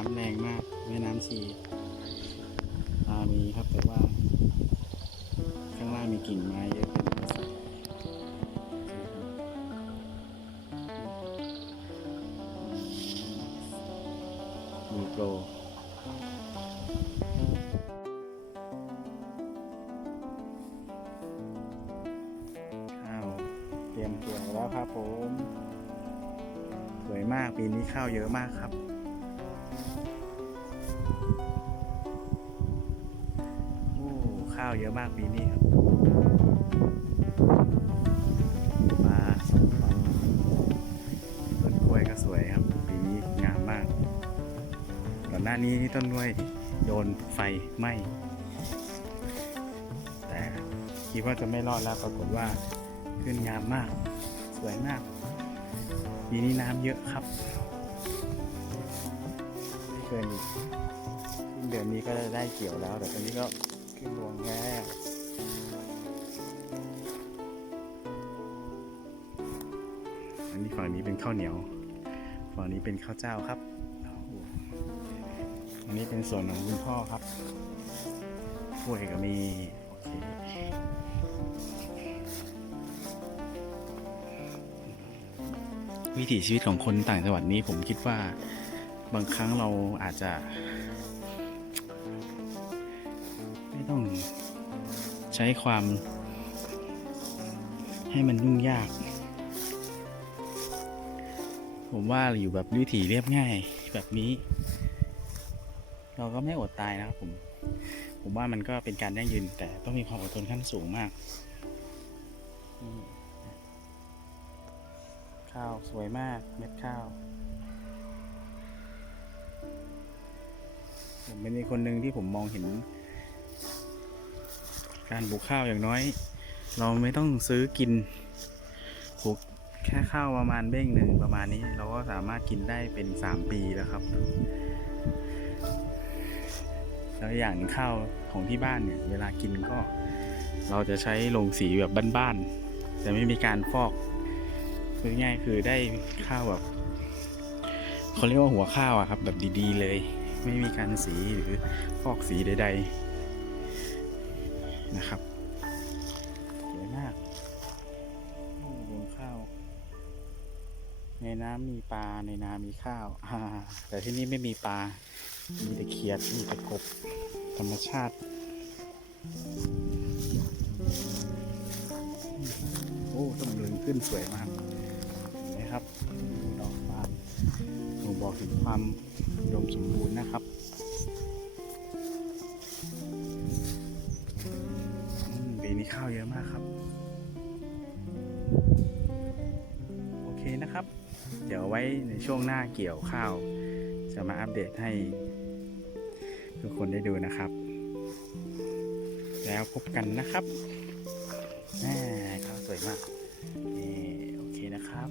น้ำแรงมาก แม่น้ำชีปลามีครับแต่ว่า ข้างล่างมีกิ่งไม้เยอะเป็นมือโปรข้าวเตรียมเกี่ยวแล้วครับผม สวยมากปีนี้ข้าวเยอะมากครับาวเยอะมากปีนี้ครับมาสองฝั่งต้นกล้วยก็สวยครับ ปีนี้งามมาก ก่อนหน้านี้ที่ต้นกล้วยโดนไฟไหม้แต่คิดว่าจะไม่รอดแล้วปรากฏว่าขึ้นงามมาก สวยมาก ปีนี้น้ำเยอะครับไม่เกินอีกเดือนนี้ก็ได้เกี่ยวแล้วแต่ตอนนี้ก็ ขึ้นรวงแล้วอันนี้ฝั่งนี้เป็นข้าวเหนียว ฝั่งนี้เป็นข้าวเจ้าครับ อันนี้เป็นส่วนของคุณพ่อครับกล้วยก็มีโอเควิถีชีวิตของคนต่างจังหวัดนี้ผมคิดว่าบางครั้งเราอาจจะ ไม่ต้องใช้ความให้มันยุ่งยาก ผมว่าอยู่แบบวิถีเรียบง่ายแบบนี้ เราก็ไม่อดตายนะครับผม ผมว่ามันก็เป็นการยั่งยืน แต่ต้องมีความอดทนขั้นสูงมาก ข้าวสวยมากเม็ดข้าว ผมเป็นอีกคนหนึ่งที่ผมมองเห็น การปลูกข้าวอย่างน้อย เราไม่ต้องซื้อกินปลูกแค่ข้าวประมาณเบ้งหนึ่งประมาณนี้ เราก็สามารถกินได้เป็นสามปีแล้วครับ แล้วอย่างข้าวของที่บ้านเนี่ย เวลากินก็เราจะใช้ลงสีแบบบ้านๆจะไม่มีการฟอกคือง่ายๆคือได้ข้าวแบบเขาเรียกว่าหัวข้าวอะครับ แบบดีๆเลย ไม่มีการสีหรือฟอกสีใด ๆ นะครับสวยมากรวงข้าว ในน้ำมีปลาในนามีข้าวแต่ที่นี่ไม่มีปลา มีแต่เขียดมีแต่กบธรรมชาติ โอ้ต้นลึงขึ้นสวยมากเห็นไหมครับดอกบานผมบอกถึงความอุดมสมบูรณ์นะครับ ข้าวเยอะมากครับ โอเคนะครับ เดี๋ยวไว้ในช่วงหน้าเกี่ยวข้าว จะมาอัปเดตให้ทุกคนได้ดูนะครับ แล้วพบกันนะครับแม่ข้าวสวยมากนี่โอเคนะครับ